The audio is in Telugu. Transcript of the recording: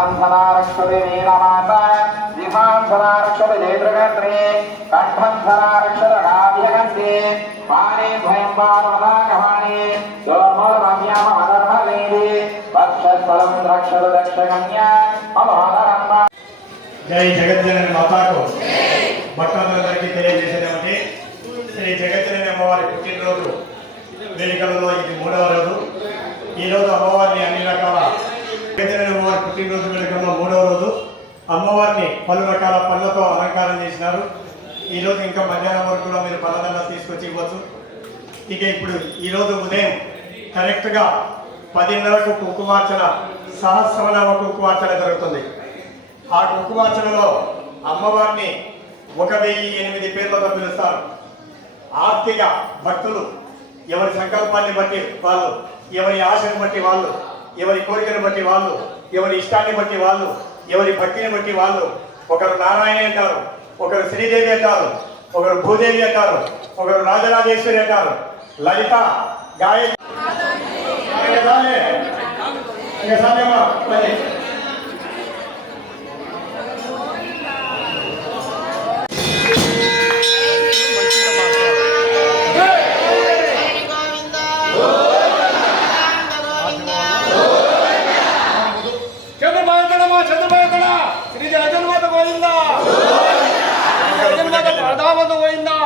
భద్రం నీలమాత వీరమాత దిశాం సనారక్షతి కంఠం సనారక్షత కావ్యగంధే పానే భయం పాదమదాగవాణి సోమోర్మమ్యామ మదర్మవేది పక్షస్వరం దక్షగమ్య మమ జై జగజ్జనని మాతాకు భక్తులందరికీ తెలియజేసేది శ్రీ జగజ్జనని అమ్మవారి పుట్టినరోజు. వేడుకలలో ఇది మూడవ రోజు. ఈరోజు అమ్మవారిని అన్ని రకాల అమ్మవారి పుట్టినరోజు వేడుకల్లో మూడవ రోజు. అమ్మవారిని పలు రకాల పళ్ళతో అలంకారం చేసినారు. ఈరోజు ఇంకా మధ్యాహ్నం వరకు కూడా మీరు పళ్ళదండ తీసుకొచ్చి ఇవ్వచ్చు. ఇక ఇప్పుడు ఈరోజు ఉదయం కరెక్ట్గా పదిన్నరకు కుంకుమార్చన సహస్రనామ కుంకుమార్చన జరుగుతుంది. ఆ కుంకుమార్చనలో అమ్మవారిని ఒక వెయ్యి ఎనిమిది పేర్లతో పిలుస్తారు. ఆర్తిగా భక్తులు ఎవరి సంకల్పాన్ని బట్టి వాళ్ళు ఎవరి ఆశను బట్టి వాళ్ళు ఎవరి కోరికను బట్టి వాళ్ళు ఎవరి ఇష్టాన్ని బట్టి వాళ్ళు ఎవరి భక్తిని బట్టి వాళ్ళు ఒకరు నారాయణ అంటారు ఒకరు శ్రీదేవి అంటారు ఒకరు భూదేవి అంటారు ఒకరు రాజరాజేశ్వరి అంటారు. లలిత గాయ సాధ్యమా శ్రీ జగన్మాత గోవిందా జగన్మాత ప్రధానత గోవిందా